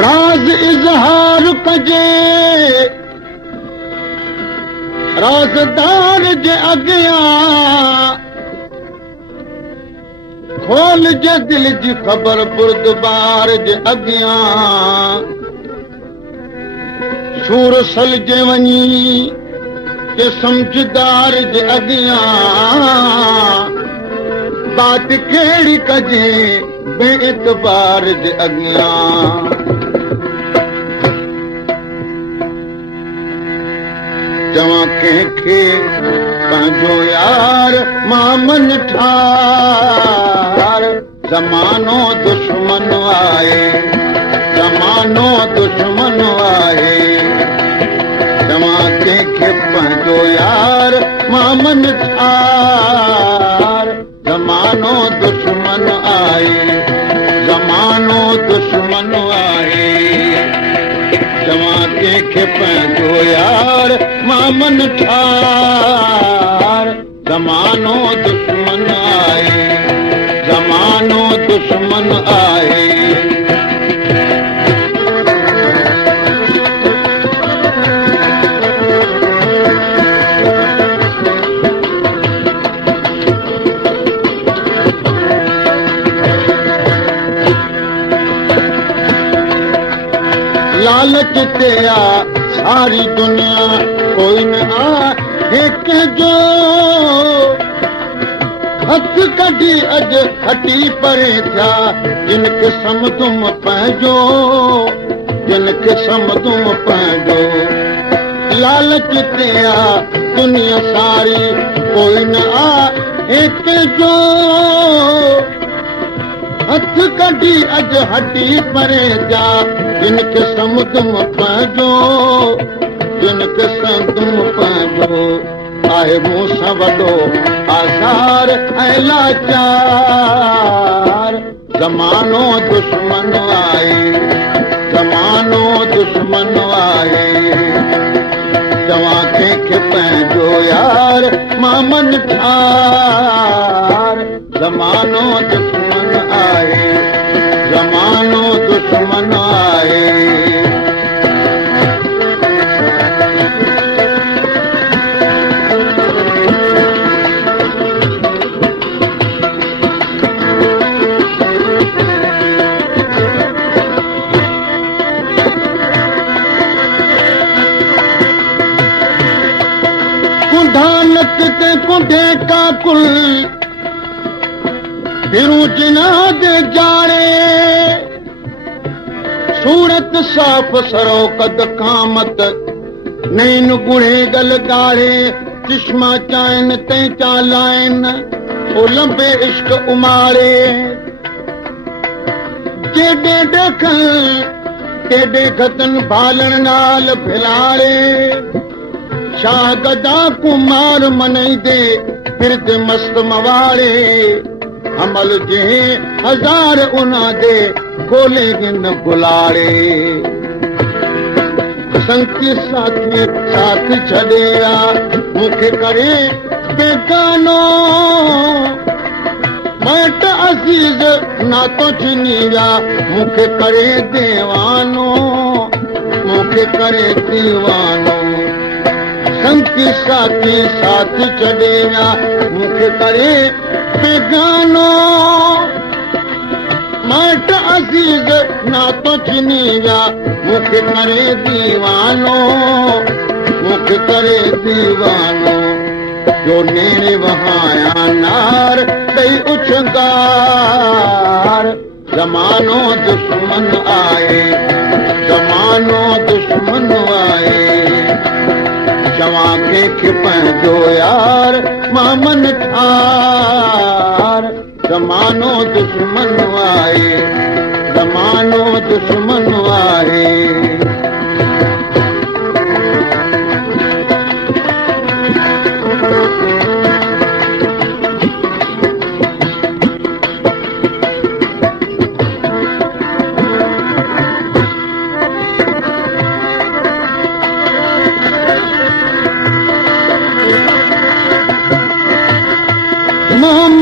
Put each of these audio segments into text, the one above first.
राज इज़हार कजे राज़दार जे अॻियां खोल जे दिल जी ख़बर बुरदबार जे अॻियां सूर सल जे वञी के समझदार जे अॻियां बात कहिड़ी कजे बेइतबार जे अॻियां चवां कंहिंखे पंहिंजो यार मामन ठार ज़मानो दुश्मन आहे ज़मानो दुश्मन आहे चवां कंहिंखे पंहिंजो यार मामन ठार ज़मानो दुश्मन आहे ज़मानो दुश्मन आहे चवां कंहिंखे पंहिंजो यार मामन ठार ज़मानो दुश्मन आहे ज़मानो दुश्मन आहे लालच ते आ सारी दुनिया कोई न आहे कंहिंजो हथ कढी अॼु हटी परे थिया जिन खे समधुम पंहिंजो जिन खे समधुम पंहिंजो लालच ते आ दुनिया सारी कोई न आहे कंहिंजो हथ कढी अॼु हटी परे थिया जिन खे समधुम पंहिंजो जिन खे समधुम पंहिंजो आहे मूं सां वॾो आज़ार ऐं लाचार ज़मानो दुश्मन आहे ज़मानो दुश्मन आहे चवां कंहिंखे पंहिंजो यार मामन ठार ज़मानो दुश्मन आहे ज़मानो दुश्मन आहे कुंधानत ते कुंढे का कुल फिरूं जिनाद जाणे सूरत साफ़ सरो कद कामत नैन गुड़े गल गाढ़े चश्मा चाइन तैं चालाइन ओ लंबे इश्क उमारे केॾे ॾखन केॾे खतन भालण नाल भिलाड़े शाह गदा कुमार मनईंदे फिरद मस्त मवाड़े अमल जे हज़ार उना दे गोले गिन गुलाड़े संती साथी साथ छॾे आ मूंखे करे बेगानो मैट अज़ीज़ नातो छिनी विया मूंखे करे दीवानो मूंखे करे दीवानो संती साथी साथ छॾे विया मूंखे करे बेगानो मैट अज़ीज़ नातो छिनी विया मूंखे करे दीवानो मूंखे करे दीवानो जो नेणे वहाया नार ॾेई उछंगार ज़मानो दुश्मन आहे ज़मानो दुश्मन आहे चवां कंहिंखे पंहिंजो यार मामन ठार ज़मानो दुश्मन आहे ज़मानो दुश्मन आहे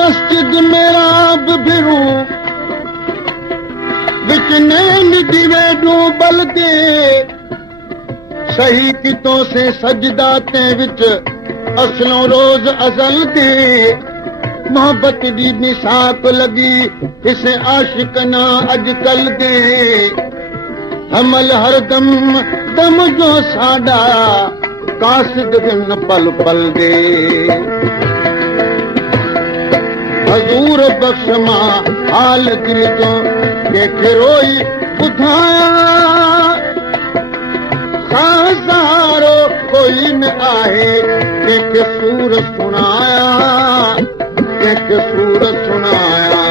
मस्जिद में राब भिरूं विच नैन दिवे डूबल दे सही कितों से सजदा ते विच असलों रोज अजल दे मोहब्बत दी मिसाक लगी किसे आशिक ना अजकल दे हमल हर दम दम जो साडा कासिद बिन पल पल दे हजूर बख्श मां हाल दिल जो के रोई ॿुधाया खासारो कोई न आहे कंहिंखे सूर सुनाया कंहिंखे सूर सुनाया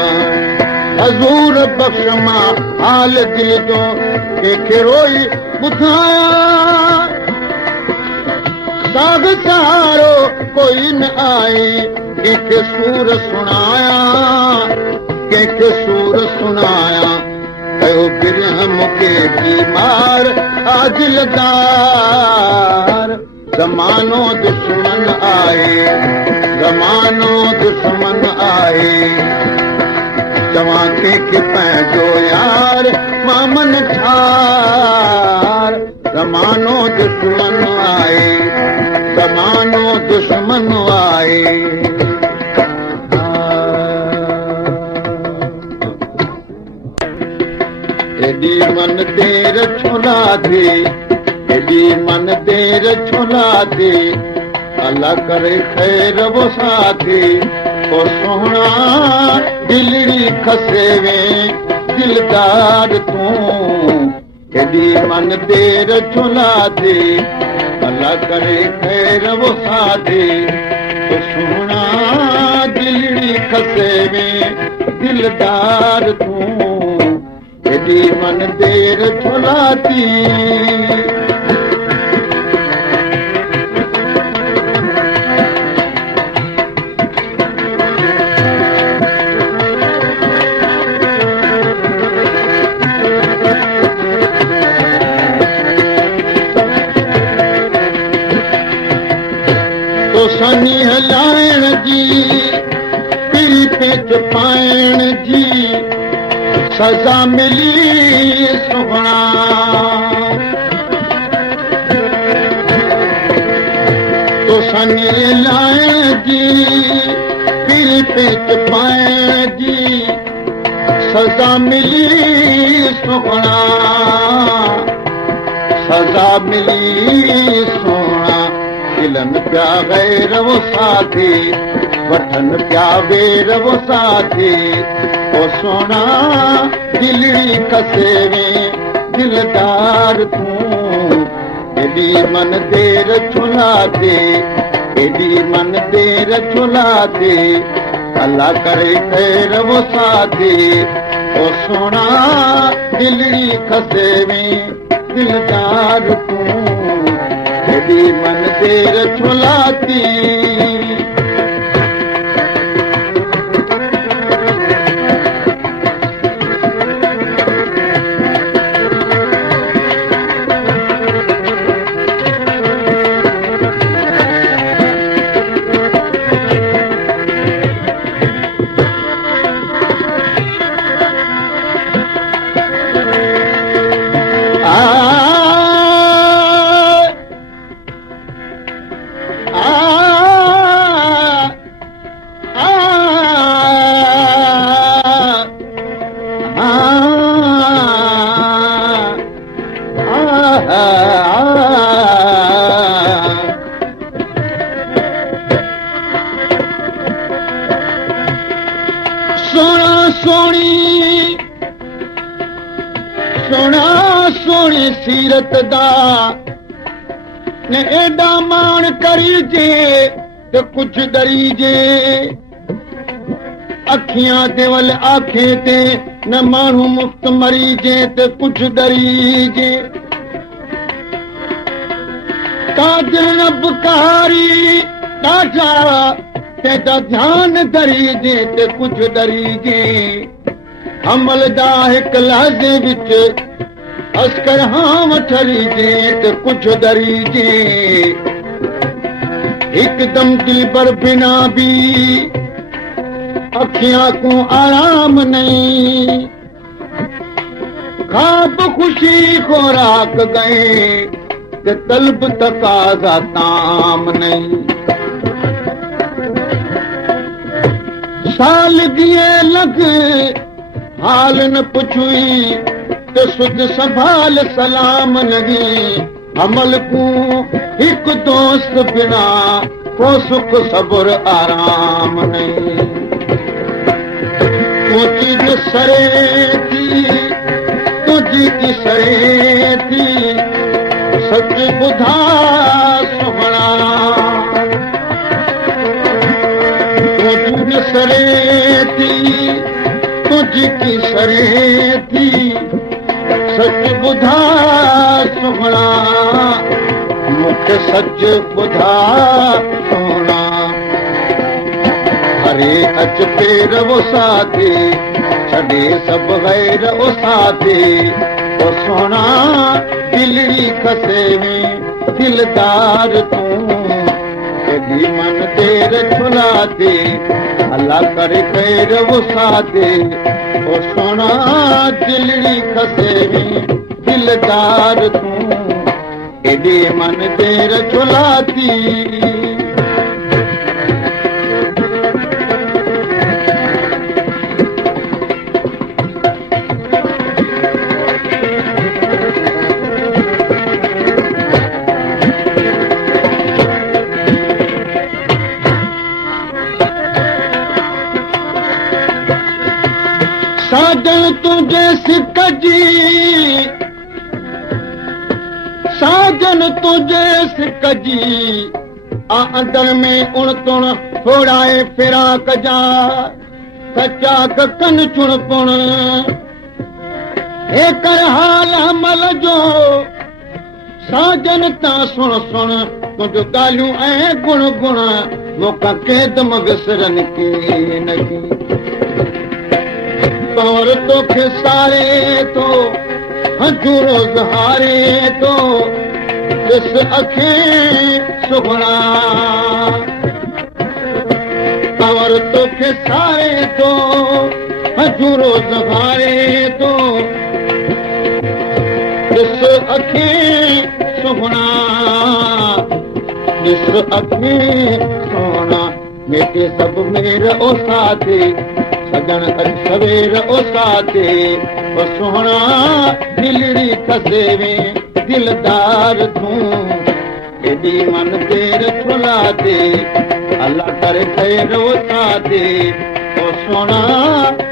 हजूर बख्श मां हाल दिल जो कंहिंखे रोई ॿुधाया साग सहारो कोई न आहे कंहिंखे सूर सुनाया कंहिंखे सूर सुनाया कयो बिरहम के बीमार आदिलदार ज़मानो दुश्मन आए ज़मानो दुश्मन आए चवां कंहिंखे पंहिंजो यार मामन ठार ज़मानो दुश्मन आए ज़मानो दुश्मन आए एडी मन देर छोला दे एडी मन देर छोला दे अल्लाह करे खैर वो साथे ओ सोहना दिलड़ी खसेवे दिलदार तू एडी मन देर छोला दे अल्लाह करे खैर वो साथे ओ सोहना दिलड़ी खसेवे दिलदार तू एडी मन देर छोलाती तो सनी हलाइण जी पीरी पेच पाइण जी सजा मिली सुहणा तो सनी लाइण जी पीरी पेच पाइण जी सजा मिली सुहणा सजा मिली सुहणा दिलन प्या गैर वो साथी वठन प्या वेर वो साथी ओ सोना दिलड़ी खसेवे दिलदार तू एडी मन देर छुला दे एडी मन देर छुला दे अल्लाह करे खैर वो साथी ओ सोना दिलड़ी खसेवे दिलदार तू एडी मन देर छुलाती सोनी सीरत दा ने एडा मान करीजे ते कुछ डरीजे अखियां ते वल आखे ते न माण्हू मुफ्त मरीजे ते कुछ डरीजे कादिल न बुकारी ॾाढा ते ध्यान धरीजे ते कुछ डरीजे अमल दा हिक लहज़े विच अस्कर हां ठरीजे ते कुछ डरीजे हिकदम दिल पर बिना भी अखियां को आराम नहीं ख्वाब खुशी खुराक गए कि तलब तकाजा ताम नहीं साल दिए लग हाल न पुछुई तो सुध संभाल सलाम नहीं अमल को एक दोस्त बिना को सुख सब्र आराम नहीं तुझी की सरे थी तुझी की सरे थी सच बुधा सुहणा तुझी सरे थी तुझी की सरे थी सच बुधा सुहणा मूंखे सच बुधा सोना हरे अच पेर वो साथी छॾे सभु गैर ओ साथी ओ सोना दिलड़ी खसे में दिलदार तूं एॾी मन देर छुला थी अल्लाह करे खैर वो साथी ओ सोना दिलड़ी खसे में दिलदार तूं एॾी मन देर छुला थी साजन तुझे सिक जी साजन तुझे सिक जी आ अंदर में उण तुण थोड़ाए फिराक जा सचा कन चुण पुण हे कर हाल हमल जो साजन ता सुण सुण तुझ ॻाल्हियूं ऐं गुण गुण मौका केदम विसरन के नहीं और तोखे सारे तो हंजू रोज़ हारे तो ॾिस अखें सुहिणा और तोखे सारे तो हंजू रोज़ हारे तो ॾिस अखें सुहिणा ॾिस अखें सुहिणा मेटे सभु मेर ओ साथी सजन अज सवेर ओ साथे ओ सोहणा दिलड़ी खसे में दिलदार तूं एॾी मन देर छुला दे अल्लाह करे खैर ओ साथे ओ सोहणा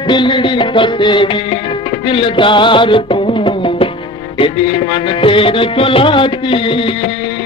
दिलड़ी खसे में दिलदार तूं एॾी मन देर छुला थी